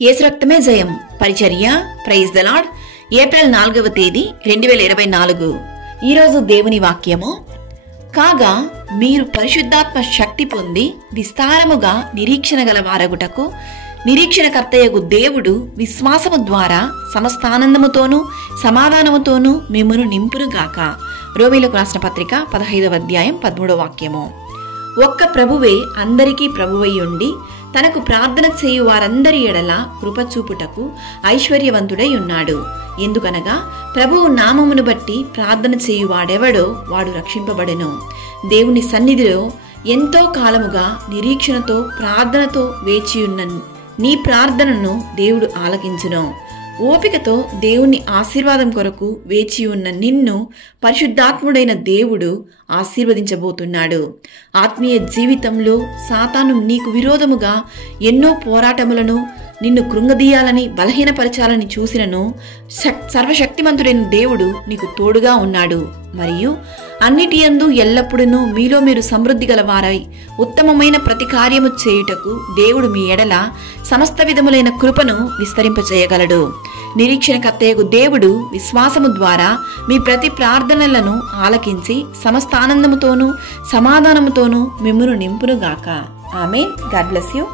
యేసు రక్తమే జయం పరిచర్య. Praise the lord. ఏప్రిల్ 4వ తేదీ 2024. ఈరోజు దేవుని వాక్యము, కాగా మీరు పరిశుద్ధాత్మ శక్తి పొంది విస్తారముగా నిరీక్షణ గల వారగుటకు నిరీక్షణకర్తయగు దేవుడు విశ్వాసము ద్వారా సమస్తానందముతోనూ సమాధానముతోనూ మిమ్మును నింపునుగాక. రోమీయులకు రాసిన పత్రిక 15వ అధ్యాయం 13వ వాక్యము. ఒక్క ప్రభువే అందరికీ ప్రభువై ఉండి తనకు ప్రార్థన చేయు వారందరి ఎడల కృపచూపుటకు ఐశ్వర్యవంతుడై ఉన్నాడు. ఎందుకనగా ప్రభువు నామమును బట్టి ప్రార్థన చేయువాడెవడో వాడు రక్షింపబడెను. దేవుని సన్నిధిలో ఎంతో కాలముగా నిరీక్షణతో ప్రార్థనతో వేచియున్న నీ ప్రార్థనను దేవుడు ఆలకించును. ఓపికతో దేవుని ఆశీర్వాదం కొరకు వేచి ఉన్న నిన్ను పరిశుద్ధాత్ముడైన దేవుడు ఆశీర్వదించబోతున్నాడు. ఆత్మీయ జీవితంలో సాతాను నీకు విరోధముగా ఎన్నో పోరాటములను నిన్ను కృంగదీయాలని బలహీనపరచాలని చూసినను సర్వశక్తిమంతుడైన దేవుడు నీకు తోడుగా ఉన్నాడు. మరియు అన్నిటి యందు ఎల్లప్పుడూ మీలో మీరు సమృద్ధి గల వారై ఉత్తమమైన ప్రతి కార్యము చేయుటకు దేవుడు మీ ఎడల సమస్త విధములైన కృపను విస్తరింపచేయగలడు. నిరీక్షణకర్తయగు దేవుడు విశ్వాసము ద్వారా మీ ప్రతి ప్రార్థనలను ఆలకించి సమస్త ఆనందముతోనూ సమాధానముతోనూ మిమ్మును నింపునుగాక. ఆమేన్. God bless you.